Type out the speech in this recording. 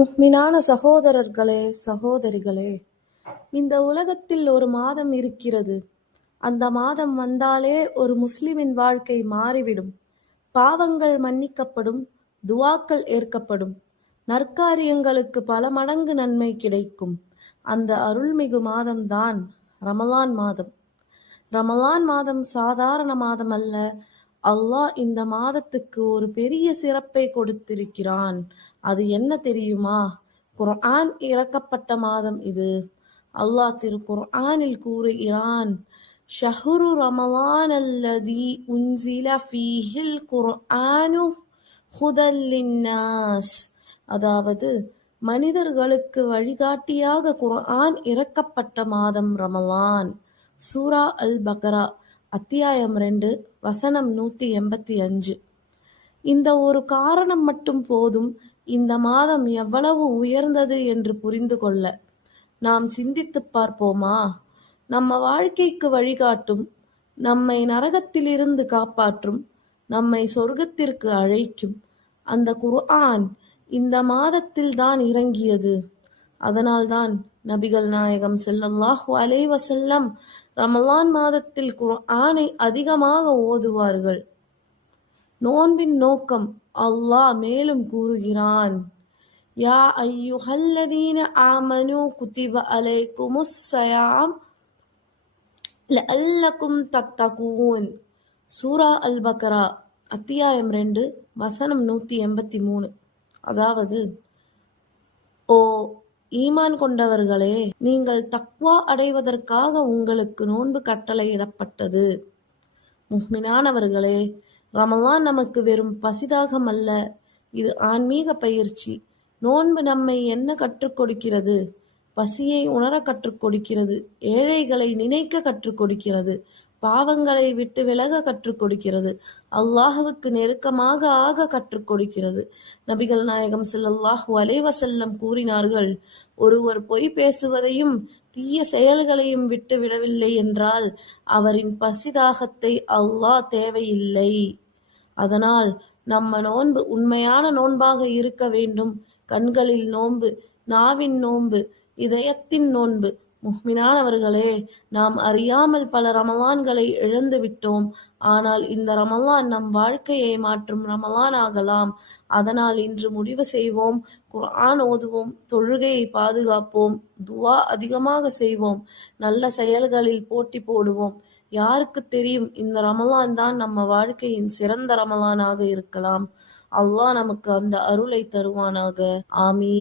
முஹ்மினான சகோதரர்களே, சகோதரிகளே, இந்த உலகத்தில் ஒரு மாதம் இருக்கிறது. அந்த மாதம் வந்தாலே ஒரு முஸ்லிமின் வாழ்க்கை மாறிவிடும். பாவங்கள் மன்னிக்கப்படும், துவாக்கள் ஏற்கப்படும், நற்காரியங்களுக்கு பல மடங்கு நன்மை கிடைக்கும். அந்த அருள்மிகு மாதம்தான் ரமலான் மாதம். ரமலான் மாதம் சாதாரண மாதம் அல்ல. அல்லாஹ் இந்த மாதத்துக்கு ஒரு பெரிய சிறப்பை கொடுத்திருக்கிறான். அது என்ன தெரியுமா? குர்ஆன் இறக்கப்பட்ட மாதம் இது. அல்லாஹ் திருக்குர்ஆனில் கூறுகிறான், ஷஹ்ரு ரமலான் அல்லதி உன்சில ஃபீஹில் குர்ஆனு ஹுதல் லின்னாஸ். அதாவது மனிதர்களுக்கு வழிகாட்டியாக குர்ஆன் இறக்கப்பட்ட மாதம் ரமலான். சூரா அல் பக்ரா அத்தியாயம் 2 வசனம் 185. இந்த ஒரு காரணம் மட்டும் போதும் இந்த மாதம் எவ்வளவு உயர்ந்தது என்று புரிந்து கொள்ள. நாம் சிந்தித்துப் பார்ப்போமா? நம்ம வாழ்க்கைக்கு வழிகாட்டும், நம்மை நரகத்திலிருந்து காப்பாற்றும், நம்மை சொர்க்கத்திற்கு அழைக்கும் அந்த குர்ஆன் இந்த மாதத்தில் தான் இறங்கியது. அதனால்தான் நபிகள் நாயகம் ஸல்லல்லாஹு அலைஹி வஸல்லம் ரமலான் மாதத்தில் குர்ஆனை அதிகமாக ஓதுவார்கள். நோன்பின் நோக்கம் அல்லாஹ் மேலும் கூறுகிறான், யா அய்யுஹல்லதீன ஆமனூ குதிப அலைக்குமுஸ் ஸியாம் லஅல்லக்கும் தத்தகூன். சூரா அல் பக்ரா அத்தியாயம் 2 வசனம் 183. அதாவது, ஓ ஈமான் கொண்டவர்களே, நீங்கள் தக்வா அடைவதற்காக உங்களுக்கு நோன்பு கட்டளையிடப்பட்டது. முஹ்மினானவர்களே, ரமலான் நமக்கு வெறும் பசிதாகம் அல்ல, இது ஆன்மீக பயிற்சி. நோன்பு நம்மை என்ன கற்றுக் கொடுக்கிறது? பசியை உணர கற்றுக் கொடுக்கிறது, ஏழைகளை நினைக்க கற்றுக் கொடுக்கிறது, பாவங்களை விட்டு விலக கற்றுக் கொடுக்கிறது, அல்லாஹ்வுக்கு நெருக்கமாக ஆக கற்றுக் கொடுக்கிறது. நபிகள் நாயகம் ஸல்லல்லாஹு அலைஹி வஸல்லம் கூறினார்கள், ஒருவர் பொய் பேசுவதையும் தீய செயல்களையும் விட்டு விடவில்லை என்றால் அவரின் பசிதாகத்தை அல்லாஹ் தேவையில்லை. அதனால் நம்ம நோன்பு உண்மையான நோன்பாக இருக்க வேண்டும். கண்களில் நோன்பு, நாவின் நோன்பு, இதயத்தின் நோன்பு. முஹ்மினானவர்களே, நாம் அறியாமல் பல ரமலான்களை இழந்து விட்டோம். ஆனால் இந்த ரமலான் நம் வாழ்க்கையை மாற்றும் ரமலான் ஆகலாம். அதனால் இன்று முடிவு செய்வோம், குர்ஆன் ஓதுவோம், தொழுகையை பாதுகாப்போம், துவா அதிகமாக செய்வோம், நல்ல செயல்களில் போட்டி போடுவோம். யாருக்கு தெரியும், இந்த ரமலான் தான் நம்ம வாழ்க்கையின் சிறந்த ரமலானாக இருக்கலாம். அல்லாஹ் நமக்கு அந்த அருளை தருவானாக. ஆமீன்.